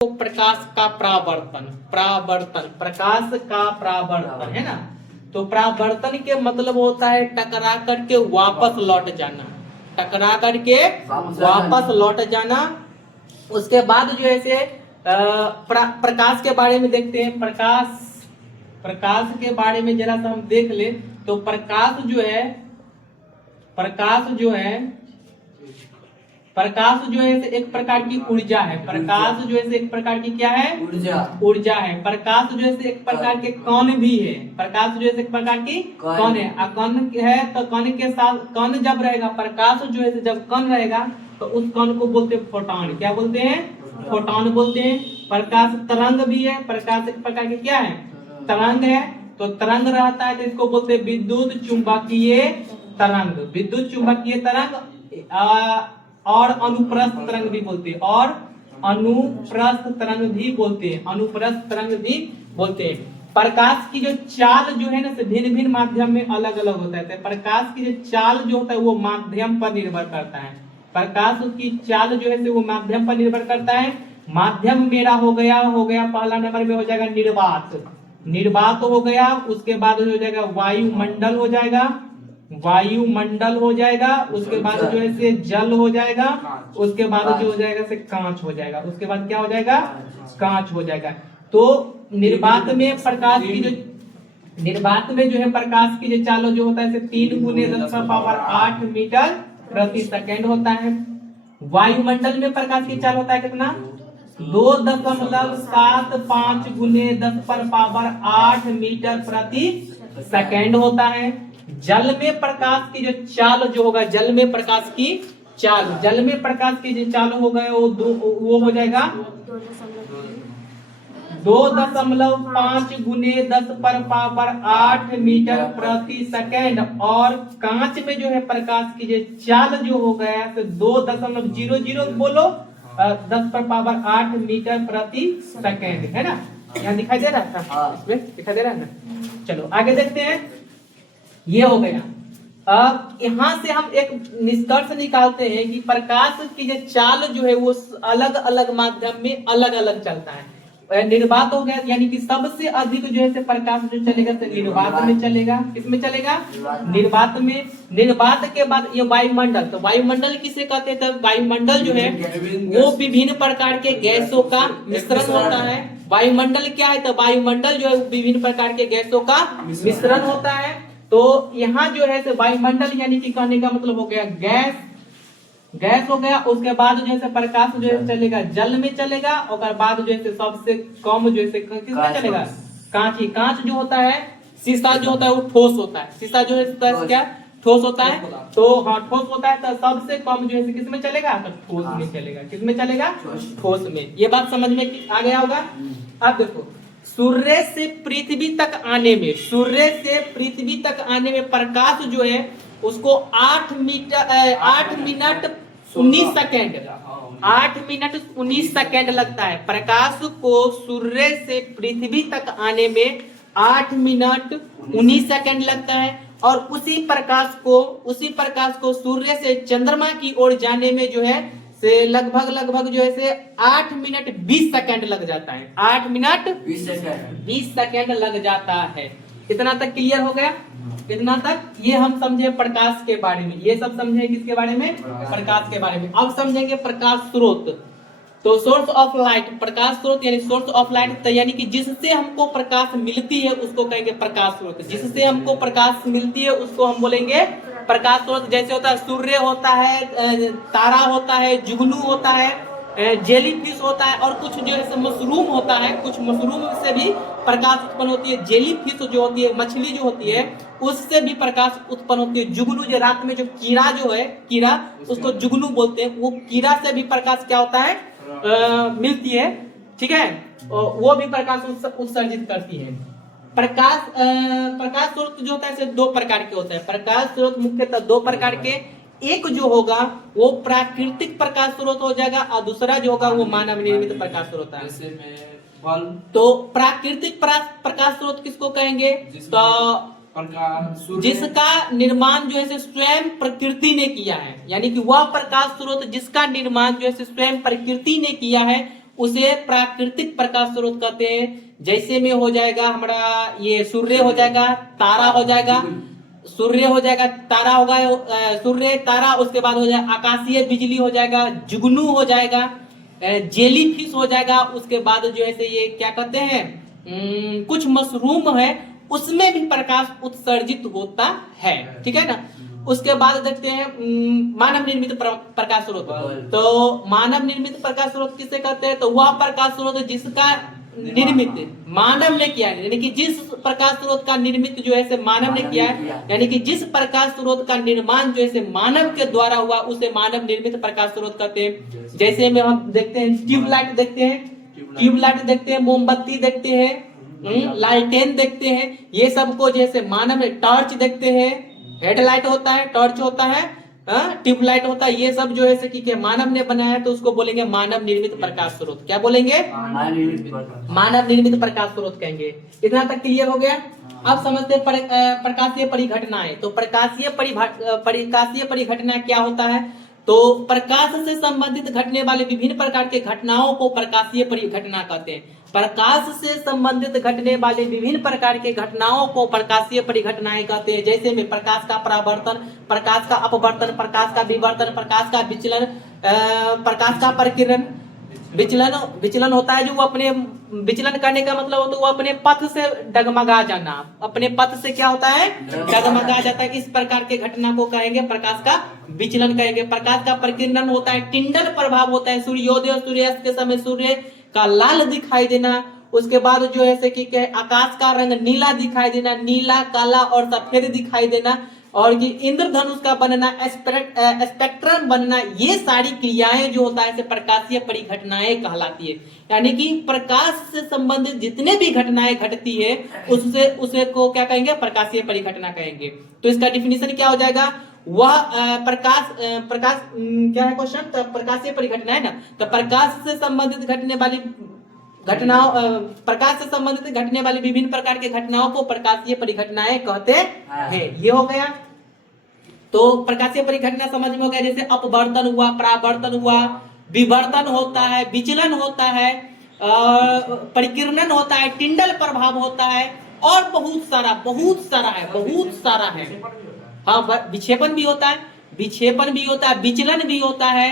तो प्रकाश का परावर्तन, प्रकाश का परावर्तन है ना। तो परावर्तन के मतलब होता है टकरा करके वापस लौट जाना, टकरा करके वापस लौट जाना। उसके बाद जो है से प्रकाश के बारे में देखते हैं। प्रकाश के बारे में जरा सा हम देख ले तो प्रकाश जो है एक प्रकार की ऊर्जा है। प्रकाश जो है एक प्रकार की क्या है? ऊर्जा है। प्रकाश जो है एक प्रकार के कण भी है। प्रकाश जो है एक प्रकार की कण है। कण है तो कण के साथ कण जब रहेगा, प्रकाश जो है जब कण रहेगा तो उस कण को बोलते हैं फोटॉन। क्या बोलते हैं? फोटॉन बोलते हैं। प्रकाश तरंग भी है। प्रकाश एक प्रकार के क्या है? तरंग है। तो तरंग रहता है तो इसको बोलते हैं विद्युत चुंबकीय तरंग। विद्युत चुंबकीय तरंग और अनुप्रस्थ तरंग भी बोलते हैं, और अनुप्रस्थ तरंग भी बोलते हैं, अनुप्रस्थ तरंग भी बोलते हैं। प्रकाश की जो चाल जो है ना भिन्न भिन्न माध्यम में अलग अलग होता है। तो प्रकाश की जो चाल जो होता है वो माध्यम पर निर्भर करता है। प्रकाश की चाल जो है वो माध्यम पर निर्भर करता है। माध्यम मेरा हो गया पहला नंबर में हो जाएगा निर्वात। निर्वात हो गया। उसके बाद हो जाएगा वायुमंडल हो जाएगा, वायुमंडल हो जाएगा। उसके बाद जो है से जल हो जाएगा। उसके बाद जो हो जाएगा से कांच हो जाएगा। उसके बाद क्या हो जाएगा? कांच हो जाएगा। तो निर्वात में प्रकाश की जो निर्वात में जो है प्रकाश की जो चाल जो होता है 3 × 10⁸ मीटर प्रति सेकेंड होता है। वायुमंडल में प्रकाश की चाल होता है कितना? 2.75 × 10⁸ मीटर प्रति सेकेंड होता है। जल में प्रकाश की जो चाल जो होगा, जल में प्रकाश की चाल जो चाल होगा वो हो जाएगा 2.5 × 10⁸ मीटर प्रति सेकेंड। और कांच में जो है प्रकाश की जो चाल जो हो गया तो 2.00 बोलो 10⁸ मीटर प्रति सेकेंड है ना। यहाँ दिखाई दे रहा था? इसमें दिखाई दे रहा है ना। चलो आगे देखते हैं। ये हो गया। अब यहां से हम एक निष्कर्ष निकालते हैं कि प्रकाश की जो चाल जो है वो अलग अलग माध्यम में अलग अलग चलता है। निर्वात हो गया, यानी कि सबसे अधिक जो है प्रकाश जो चलेगा तो निर्वात में चलेगा। किसमें चलेगा? निर्वात में। निर्वात के बाद ये वायुमंडल। तो वायुमंडल किसे कहते हैं? तो वायुमंडल जो है वो विभिन्न प्रकार के गैसों का मिश्रण होता है। वायुमंडल क्या है? तो वायुमंडल जो है विभिन्न प्रकार के गैसों का मिश्रण होता है। तो यहाँ जो है वायुमंडल यानी कि कहने का मतलब हो गया गैस हो गया। उसके बाद जो है प्रकाश जो है चलेगा जल में चलेगा। और बाद जो है सबसे कम जो है किसमें चलेगा? कांच ही। कांच जो होता है, शीशा जो होता है वो ठोस होता है। शीशा जो है क्या? ठोस होता है। तो हाँ ठोस होता है। तो सबसे कम जो है किसमें चलेगा? तो ठोस में चलेगा। किसमें चलेगा? ठोस में। ये बात समझ में आ गया होगा। अब देखो, सूर्य से पृथ्वी तक आने में प्रकाश जो है उसको 8 मिनट 19 सेकेंड लगता है। प्रकाश को सूर्य से पृथ्वी तक आने में 8 मिनट 19 सेकेंड लगता है। और उसी प्रकाश को सूर्य से चंद्रमा की ओर जाने में जो है से लगभग जो है से 8 मिनट 20 सेकेंड लग जाता है। 8 मिनट 20 सेकेंड लग जाता है। इतना तक क्लियर हो गया? इतना तक ये हम समझे प्रकाश के बारे में। ये सब समझे किसके बारे में? प्रकाश के बारे में। अब समझेंगे प्रकाश स्रोत। तो सोर्स ऑफ लाइट, प्रकाश स्रोत यानी सोर्स ऑफ लाइट, तो यानी कि जिससे हमको प्रकाश मिलती है उसको कहेंगे प्रकाश स्रोत। जिससे हमको प्रकाश मिलती है उसको हम बोलेंगे प्रकाश स्रोत। जैसे होता है सूर्य होता है, तारा होता है, जुगनू होता है, जेली फिश होता है, और कुछ जो है मशरूम होता है। कुछ मशरूम से भी प्रकाश उत्पन्न होती है। जेली फिश जो होती है, मछली जो होती है, उससे भी प्रकाश उत्पन्न होती है। जुगनू जो रात में जो कीड़ा जो है, कीड़ा उसको जुगनू बोलते हैं, वो कीड़ा से भी प्रकाश क्या होता है? मिलती है। ठीक है, वो भी प्रकाश उत्सर्जित करती है। प्रकाश स्रोत जो होता है 2 प्रकार के होते हैं। प्रकाश स्रोत मुख्यतः 2 प्रकार के। एक जो होगा वो प्राकृतिक प्रकाश स्रोत हो जाएगा, और दूसरा जो होगा वो मानव निर्मित प्रकाश स्रोत है। तो प्राकृतिक प्रकाश स्रोत किसको कहेंगे? तो जिसका निर्माण जो है स्वयं प्रकृति ने किया है, यानी कि वह प्रकाश स्रोत जिसका निर्माण जो है स्वयं प्रकृति ने किया है उसे प्राकृतिक प्रकाश स्रोत कहते हैं। जैसे में हो जाएगा हमारा ये सूर्य हो जाएगा, तारा हो जाएगा, सूर्य हो जाएगा, तारा होगा, सूर्य तारा, उसके बाद हो जाएगा आकाशीय बिजली हो जाएगा, जुगनू हो जाएगा, जेली फिश हो जाएगा, उसके बाद जो है से ये क्या कहते हैं कुछ मशरूम है, उसमें भी प्रकाश उत्सर्जित होता है, ठीक है ना। उसके बाद देखते हैं मानव निर्मित प्रकाश स्रोत। तो मानव निर्मित प्रकाश स्रोत किसे कहते हैं? तो वह प्रकाश स्रोत जिसका निर्मित मानव ने किया है, यानी कि जिस प्रकाश स्रोत का निर्मित जो है से मानव ने किया है, यानी कि जिस प्रकाश स्रोत का निर्माण जो है से मानव के द्वारा हुआ, उसे मानव निर्मित प्रकाश स्रोत कहते हैं। जैसे में हम देखते हैं ट्यूबलाइट देखते हैं, ट्यूबलाइट देखते हैं, मोमबत्ती देखते हैं, लालटेन देखते हैं, ये सबको जैसे मानव, टॉर्च देखते हैं, हेडलाइट होता है, टॉर्च होता है, ट्यूबलाइट होता है, ये सब जो है कि मानव ने बनाया है, तो उसको बोलेंगे मानव निर्मित प्रकाश स्रोत। क्या बोलेंगे? मानव निर्मित प्रकाश स्रोत कहेंगे। इतना तक क्लियर हो गया। अब समझते हैं प्रकाशीय परिघटनाएं। तो प्रकाशीय परिघटना क्या होता है? तो प्रकाश से संबंधित घटने वाले विभिन्न प्रकार के घटनाओं को प्रकाशीय परिघटना कहते हैं। प्रकाश से संबंधित घटने वाले विभिन्न प्रकार के घटनाओं को प्रकाशीय परिघटनाएं कहते हैं। जैसे में प्रकाश का परावर्तन, प्रकाश का अपवर्तन, प्रकाश का विवर्तन, प्रकाश का विचलन, प्रकाश का प्रकीर्णन। विचलन होता है जो वो अपने विचलन करने का मतलब होता है वो अपने पथ से डगमगा जाना, अपने पथ से क्या होता है? डगमगा जाता है। इस प्रकार के घटना को कहेंगे प्रकाश का विचलन कहेंगे। प्रकाश का प्रकीर्णन होता है, टिंडल प्रभाव होता है, सूर्योदय और सूर्यास्त के समय सूर्य का लाल दिखाई देना, उसके बाद जो है कि आकाश का रंग नीला दिखाई देना, नीला, काला और सफेद दिखाई देना, और ये इंद्रधनुष का बनना, स्पेक्ट्रम बनना, ये सारी क्रियाएं जो होता है प्रकाशीय परिघटनाएं कहलाती है। यानी कि प्रकाश से संबंधित जितने भी घटनाएं घटती है उसे को क्या कहेंगे? प्रकाशीय परिघटना कहेंगे। तो इसका डिफिनीशन क्या हो जाएगा? वह प्रकाश क्या है क्वेश्चन? तो प्रकाशीय परिघटना है ना, तो प्रकाश से संबंधित घटने वाली घटनाओं, प्रकाश से संबंधित घटने वाली विभिन्न प्रकार के घटनाओं को प्रकाशीय परिघटनाएं कहते हैं। ये हो गया। तो प्रकाशीय परिघटना समझ में हो गया। जैसे अपवर्तन हुआ, परावर्तन हुआ, विवर्तन होता है, विचलन होता है, परिकीर्णन होता है, टिंडल प्रभाव होता है, और बहुत सारा है। हाँ, विक्षेपण भी होता है, विचलन भी होता है।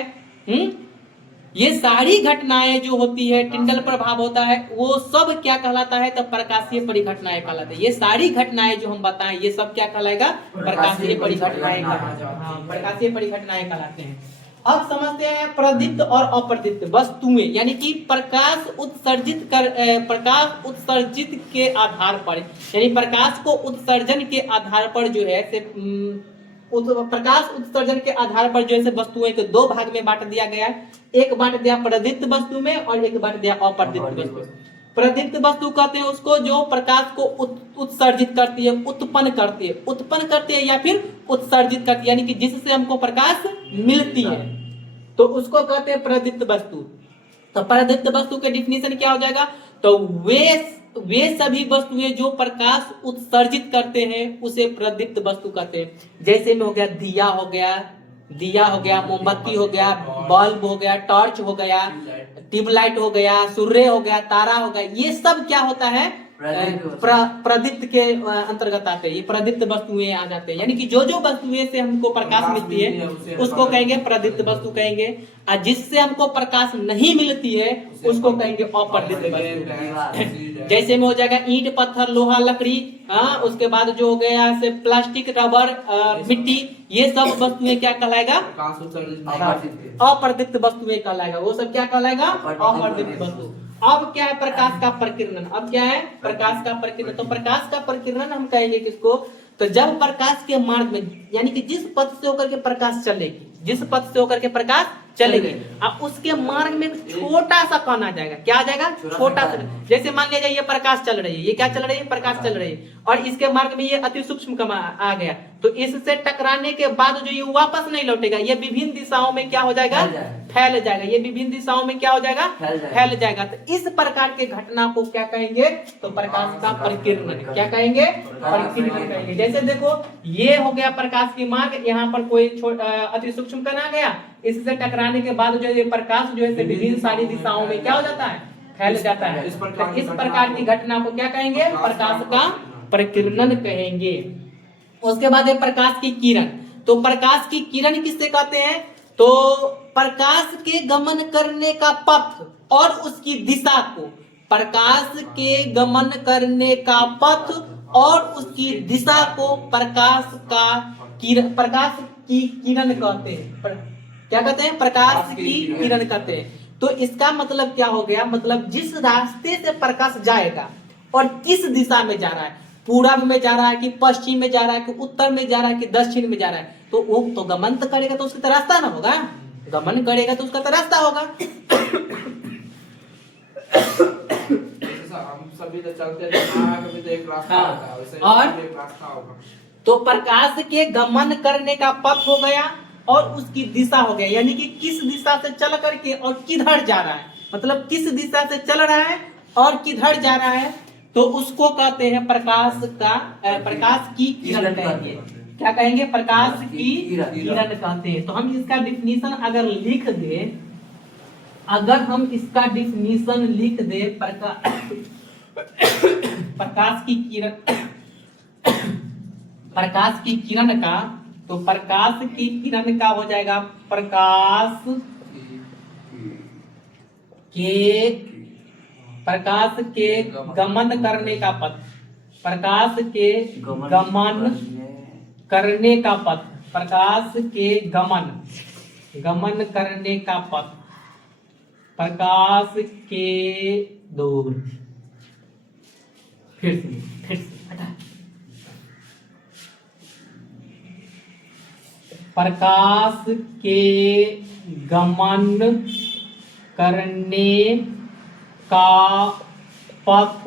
ये सारी घटनाएं जो होती है, टिंडल प्रभाव होता है, वो सब क्या कहलाता है? तब प्रकाशीय परिघटनाएं कहलाते हैं। ये सारी घटनाएं जो हम बताएं, ये सब क्या कहलाएगा? प्रकाशीय परिघटनाएं कहलाते हैं। हाँ, प्रकाशीय परिघटनाएं कहलाते हैं। अब समझते हैं प्रदीप्त और अप्रदीप्त वस्तुएं, यानी कि प्रकाश उत्सर्जित के आधार पर, यानी प्रकाश को उत्सर्जन के आधार पर जो है प्रकाश उत्सर्जन के आधार पर जो है वस्तुएं को दो भाग में बांट दिया गया है। एक बांट दिया प्रदीप्त वस्तु में और एक बांट दिया अप्रदीप्त वस्तु। प्रदीप्त वस्तु कहते हैं उसको जो प्रकाश को उत्सर्जित करती है, उत्पन्न करती है या फिर उत्सर्जित करती है, यानी कि जिससे हमको प्रकाश मिलती है, तो उसको कहते हैं प्रदीप्त वस्तु। तो प्रदीप्त वस्तु के डिफिनीशन क्या हो जाएगा? तो वे सभी वस्तुएं जो प्रकाश उत्सर्जित करते हैं उसे प्रदीप्त वस्तु कहते हैं। जैसे में हो गया दिया हो गया, मोमबत्ती हो गया, बल्ब हो गया, टॉर्च हो गया, ट्यूबलाइट हो गया, सूर्य हो गया, तारा हो गया, ये सब क्या होता है? प्रदीप्त के अंतर्गत आते हैं। ये प्रदीप्त वस्तुएं आ जाते हैं, यानी कि जो वस्तुएं से हमको प्रकाश मिलती है उसको कहेंगे प्रदीप्त वस्तु कहेंगे, और जिससे हमको प्रकाश नहीं मिलती है उसको कहेंगे अप्रदीप्त वस्तु। जैसे में हो जाएगा ईंट, पत्थर, लोहा, लकड़ी, उसके बाद जो हो गया से प्लास्टिक, रबर, मिट्टी, ये सब वस्तुएं क्या कहलाएगा? अप्रदीप्त वस्तुएं कहलाएगा। वो सब क्या कहलाएगा? अप्रदीप्त वस्तु। अब क्या है? प्रकाश का प्रकीर्णन। अब क्या है? प्रकाश का प्रकीर्णन। तो प्रकाश का प्रकीर्णन हम कहेंगे किसको? तो जब प्रकाश के मार्ग में, यानी कि जिस पथ से होकर के प्रकाश चलेगी, अब उसके मार्ग में छोटा सा कण आ जाएगा। क्या आ जाएगा? छोटा सा। जैसे मान लीजिए ये प्रकाश चल रही है, ये क्या चल रही है? प्रकाश चल रही है, और इसके मार्ग में ये अति सूक्ष्म कण आ गया, तो इससे टकराने के बाद जो ये वापस नहीं लौटेगा, ये विभिन्न दिशाओं में क्या हो जाएगा? फैल जाएगा, ये विभिन्न दिशाओं में क्या हो जाएगा, फैल जाएगा। तो इस प्रकार के घटना को क्या कहेंगे, तो प्रकाश का परिकीर्णन। क्या कहेंगे, परिकीर्णन कहेंगे। जैसे देखो ये हो गया प्रकाश की मार्ग, यहाँ पर कोई अति सूक्ष्म कण आ गया, इससे टकराने के बाद जो है प्रकाश जो है विभिन्न सारी दिशाओं में क्या हो जाता है, फैल जाता है। इस प्रकार की घटना को क्या कहेंगे, प्रकाश का परिकीर्णन कहेंगे। उसके बाद है प्रकाश की किरण। तो प्रकाश की किरण किससे कहते हैं, तो प्रकाश के गमन करने का पथ और उसकी दिशा को, प्रकाश के गमन करने का पथ और उसकी दिशा को प्रकाश का किरण, प्रकाश की किरण कहते हैं। क्या कहते हैं, प्रकाश की किरण कहते हैं। तो इसका मतलब क्या हो गया, मतलब जिस रास्ते से प्रकाश जाएगा और किस दिशा में जा रहा है, पूरब में जा रहा है कि पश्चिम में जा रहा है कि उत्तर में जा रहा है कि दक्षिण में जा रहा है, तो वो तो गमन तो करेगा, तो उसका तो रास्ता ना होगा, गमन करेगा तो उसका तो रास्ता होगा। हम सभी तो चलते हैं, तो एक रास्ता होता है, वैसे और एक रास्ता होगा। तो प्रकाश के गमन करने का पथ हो गया और उसकी दिशा हो गया, यानी कि किस दिशा से चल करके और किधर जा रहा है, मतलब किस दिशा से चल रहा है और किधर जा रहा है, तो उसको कहते हैं प्रकाश का, प्रकाश की किरण कहेंगे। क्या कहेंगे, प्रकाश की किरण कहते हैं। तो हम इसका डिफिनीशन अगर लिख दे, अगर हम इसका डिफिनीशन लिख दे प्रकाश की किरण, प्रकाश की किरण का, तो प्रकाश की किरण का हो जाएगा प्रकाश के गमन करने का पथ, प्रकाश के गमन करने का पथ, प्रकाश के गमन करने का पथ, प्रकाश के दूर, फिर से हटा, प्रकाश के गमन करने का पथ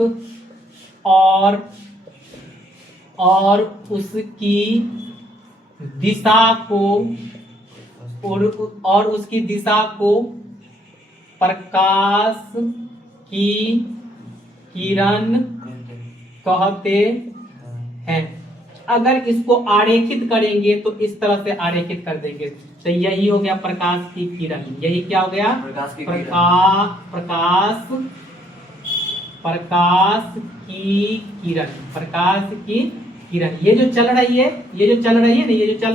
और उसकी दिशा को, और उसकी दिशा को प्रकाश की किरण कहते हैं। अगर इसको आरेखित करेंगे तो इस तरह से आरेखित कर देंगे, तो यही हो गया प्रकाश की किरण। यही क्या हो गया, प्रकाश की किरण, प्रकाश की किरण। ये जो चल रही है, ये जो चल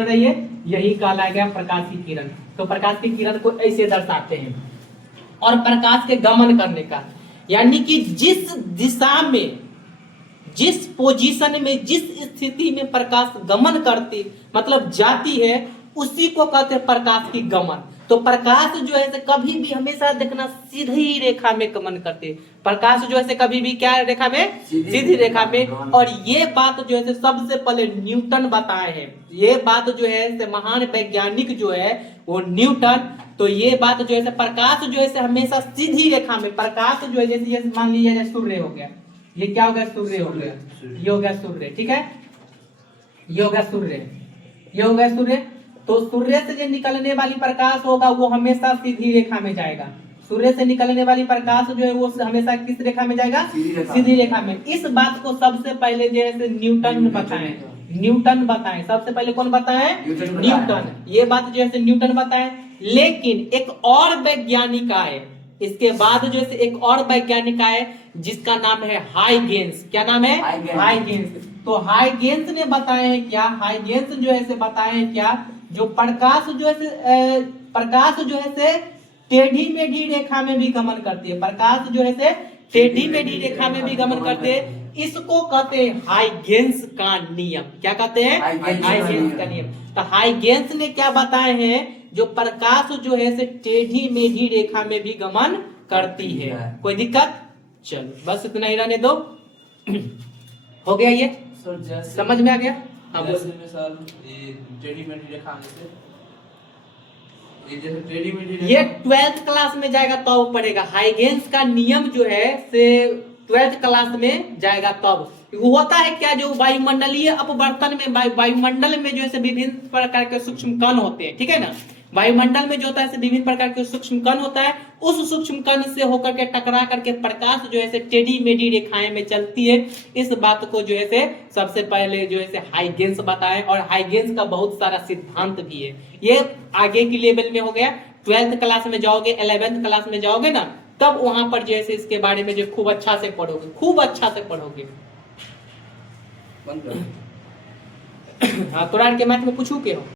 रही है, यही कहला गया प्रकाश की किरण। तो प्रकाश की किरण को ऐसे दर्शाते हैं। और प्रकाश के गमन करने का, यानी कि जिस दिशा में, जिस पोजीशन में, जिस स्थिति में प्रकाश गमन करती, मतलब जाती है, उसी को कहते हैं प्रकाश की गमन। तो प्रकाश जो है कभी भी हमेशा देखना सीधी रेखा में गमन करते, प्रकाश जो है कभी भी क्या रेखा में, सीधी रेखा में। और ये बात जो है सबसे पहले न्यूटन बताए हैं। ये बात जो है महान वैज्ञानिक जो है वो न्यूटन। तो ये बात जो है प्रकाश जो है हमेशा सीधी रेखा में, प्रकाश जो है जैसे मान लीजिए सूर्य हो गया, ये क्या हो गया, सूर्य हो गया, ये हो गया सूर्य, ठीक है, ये हो गया सूर्य, ये हो गया सूर्य। तो सूर्य से जो निकलने वाली प्रकाश होगा वो हमेशा सीधी रेखा में जाएगा। सूर्य से निकलने वाली प्रकाश जो है वो हमेशा किस रेखा में जाएगा, सीधी रेखा में। इस बात को सबसे पहले जो है न्यूटन बताए, न्यूटन बताए, सबसे पहले कौन बताए, न्यूटन। ये बात जो है न्यूटन बताए। लेकिन एक और वैज्ञानिक आए, इसके बाद जो है एक और वैज्ञानिक आए जिसका नाम है हाइगेंस। क्या नाम है, हाइगेंस। तो हाइगेंस ने बताए हैं क्या, हाइगेंस जो है बताए हैं क्या, जो प्रकाश जो है, प्रकाश जो है टेढ़ी मेढ़ी रेखा में भी गमन करती है, प्रकाश जो है टेढ़ी मेढ़ी रेखा में भी गमन करते हैं। इसको कहते हैं हाइगेंस का नियम। क्या कहते हैं, हाइगेंस का नियम। तो हाइगेंस ने क्या बताए हैं, जो प्रकाश जो है टेढ़ी मेढ़ी रेखा में भी गमन करती है। कोई दिक्कत, चलो बस इतना ही रहने दो। हो गया, ये समझ में आ गया। हाँ, ये 12th क्लास में जाएगा तब पढ़ेगा। हाइगेंस का नियम जो है से 12th क्लास में जाएगा तब। होता है क्या, जो वायुमंडलीय अपवर्तन में, वायुमंडल में जो है विभिन्न प्रकार के सूक्ष्म कण होते हैं, ठीक है ना। वायुमंडल में जो होता है ऐसे विभिन्न प्रकार के सूक्ष्म कण होता है, उस सूक्ष्म कण से होकर के टकरा करके प्रकाश जो है टेढ़ी मेढ़ी रेखाएं में चलती है। इस बात को जो है सबसे पहले जो है हाइगेंस बताए, और हाइगेंस का बहुत सारा सिद्धांत भी है। ये आगे की लेवल में हो गया, 12th क्लास में जाओगे, 11th क्लास में जाओगे ना, तब वहां पर जो है इसके बारे में जो खूब अच्छा से पढ़ोगे, खूब अच्छा से पढ़ोगे। हाँ, तोरा के मैथ में पूछू के हो।